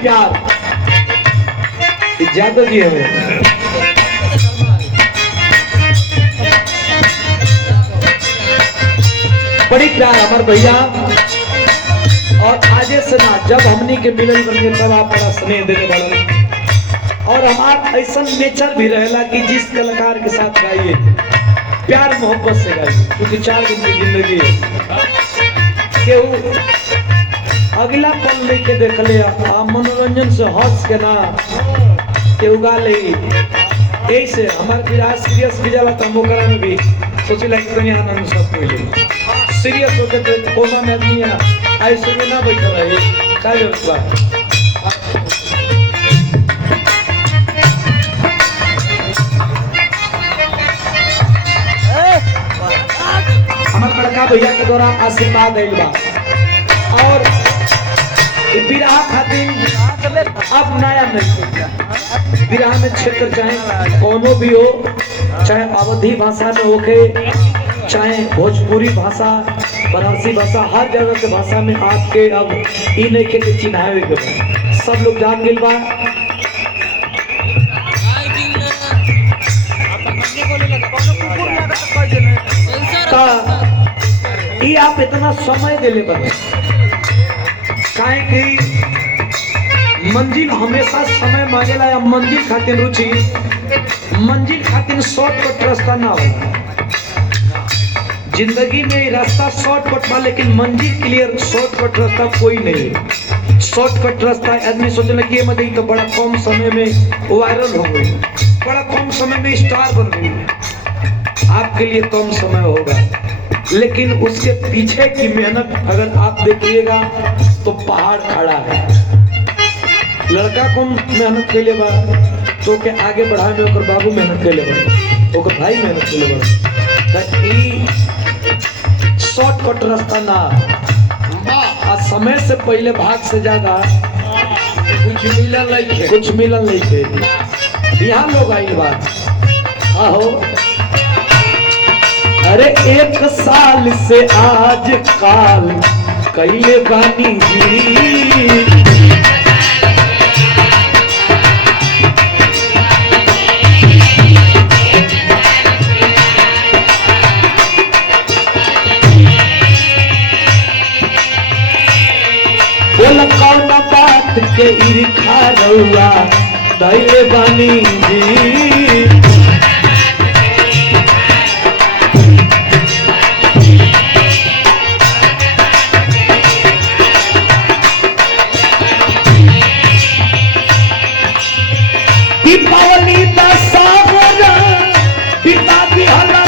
प्यार यादव जी हमें बड़ी प्यार हमारे भैया। और आजे से ना जब हमनी के मिलन करने तब आप बड़ा स्नेह देने वाला और हमारा ऐसा नेचर भी रहेला कि जिस कलाकार के साथ गाइए प्यार मोहब्बत से गाइए, क्योंकि 4 दिन की जिंदगी है। केहू अगला पल लेके देख ले मनोरंजन से हंस के ना केहू गा ले ऐसे हमारे विराज सीरियस भी जाला तो मोकरा में भी सोचे लगे कहीं आनंद सब मिले सीरियस होके तो कोना में आदमी ऐसे में ना बैठा रहे का जरूरत बा। हमारे बड़का भैया के द्वारा आशीर्वाद दिल बा और विराह खातिर अब नया नहीं विराह में क्षेत्र चाहे कोनो भी हो, चाहे अवधी भाषा में होके चाहे भोजपुरी भाषा बनारसी भाषा हर जगह के भाषा में आपके अब ई नहीं के चिन्हावे के सब लोग जान गइल बा। ई आप इतना समय देले बा काहे कि मंजिल हमेशा समय मांगेला या मंजिल खातिर रुचि मंजिल खातिर शॉर्टकट रास्ता ना होला। जिंदगी में रास्ता शॉर्टकट बा लेकिन मंजिल के लिए शॉर्टकट रास्ता कोई नहीं है। शॉर्टकट रास्ता आदमी सोचने कि मत तो बड़ा कम समय में वायरल हो गई, बड़ा कम समय में स्टार बन गई। आपके लिए कम समय होगा लेकिन उसके पीछे की मेहनत अगर आप देखिएगा तो पहाड़ खड़ा है। लड़का को मेहनत के लिए बा तो के आगे बढ़ाए में ओकर बाबू मेहनत के लिए बा ओकर भाई मेहनत के लिए बा। शॉर्टकट रास्ता ना आ समय से पहले भाग से ज्यादा कुछ मिलल नहीं थे। यहाँ लोग आई बात आहो अरे 1 साल से आज काल कैले बानी जी बोला कौन बात के ईर्खा रउआ दैले बानी जी दीपावली दशहरा पिता बिहला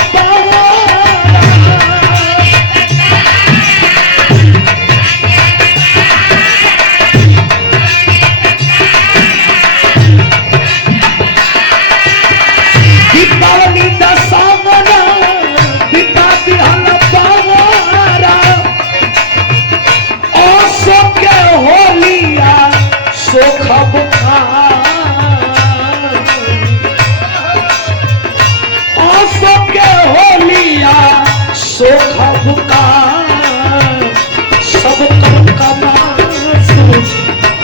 सब कर कमासु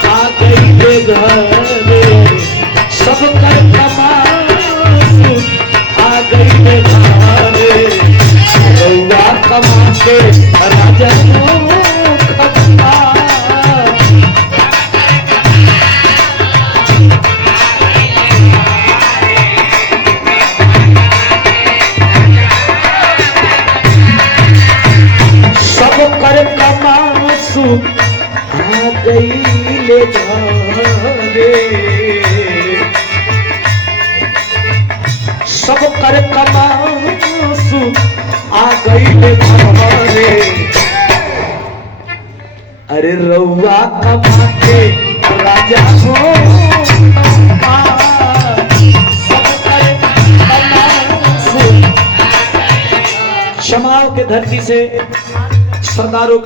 आ गई घरे सब कर कमासु आ गई घरे रउआ कमा के राजा खपा आ गई ले घरे सब कर कमासु आ गई ले घरे अरे रउआ कमा के राजा हो सब कर कमासु। क्षमाओं के धरती से सरदारों